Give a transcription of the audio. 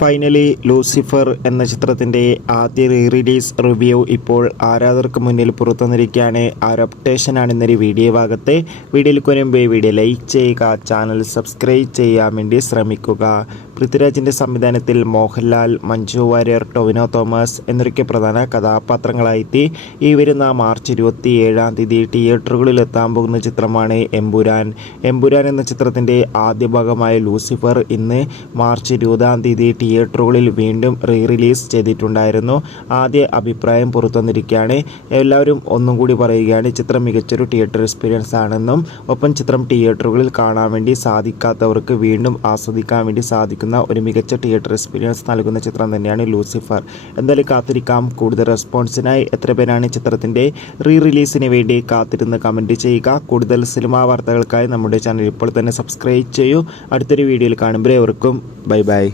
Finally Lucifer എന്ന ചിത്രത്തിൻ്റെ ആദ്യ റിലീസ് റിവ്യൂ ഇപ്പോൾ ആരാധകർക്ക് മുന്നിൽ പുറത്തുവന്നിരിക്കുകയാണ്. ആ ഒരു അപ്ഡേഷനാണ് ഇന്നൊരു വീഡിയോ ഭാഗത്തെ. വീഡിയോയിൽ മുൻപ് വീഡിയോ ലൈക്ക് ചെയ്യുക, ചാനൽ സബ്സ്ക്രൈബ് ചെയ്യാൻ വേണ്ടി ശ്രമിക്കുക. പൃഥ്വിരാജിൻ്റെ സംവിധാനത്തിൽ മോഹൻലാൽ, മഞ്ജു വാര്യർ, ടൊവിനോ തോമസ് എന്നൊക്കെ പ്രധാന കഥാപാത്രങ്ങളായി ഈ വരുന്ന മാർച്ച് 27 തിയേറ്ററുകളിൽ എത്താൻ പോകുന്ന ചിത്രമാണ് എമ്പുരാൻ. എമ്പുരാൻ എന്ന ചിത്രത്തിൻ്റെ ആദ്യ ഭാഗമായ ലൂസിഫർ ഇന്ന് മാർച്ച് 20 തിയേറ്ററുകളിൽ വീണ്ടും റിലീസ് ചെയ്തിട്ടുണ്ടായിരുന്നു. ആദ്യ അഭിപ്രായം പുറത്തുവന്നിരിക്കുകയാണ്. എല്ലാവരും ഒന്നും കൂടി പറയുകയാണ്, ചിത്രം മികച്ചൊരു തിയേറ്റർ എക്സ്പീരിയൻസ് ആണെന്നും ഒപ്പം ചിത്രം തിയേറ്ററുകളിൽ കാണാൻ വേണ്ടി സാധിക്കാത്തവർക്ക് വീണ്ടും ആസ്വദിക്കാൻ വേണ്ടി സാധിക്കുന്ന ഒരു മികച്ച തിയേറ്റർ എക്സ്പീരിയൻസ് നൽകുന്ന ചിത്രം തന്നെയാണ് ലൂസിഫർ. എന്തായാലും കാത്തിരിക്കാം. കൂടുതൽ റെസ്പോൺസിനായി എത്ര പേരാണ് ചിത്രത്തിൻ്റെ റിലീസിന് വേണ്ടി കാത്തിരുന്ന് കമൻറ്റ് ചെയ്യുക. കൂടുതൽ സിനിമാ വാർത്തകൾക്കായി നമ്മുടെ ചാനൽ ഇപ്പോൾ തന്നെ സബ്സ്ക്രൈബ് ചെയ്യൂ. അടുത്തൊരു വീഡിയോയിൽ കാണുമ്പോൾ എവർക്കും ബൈ ബൈ.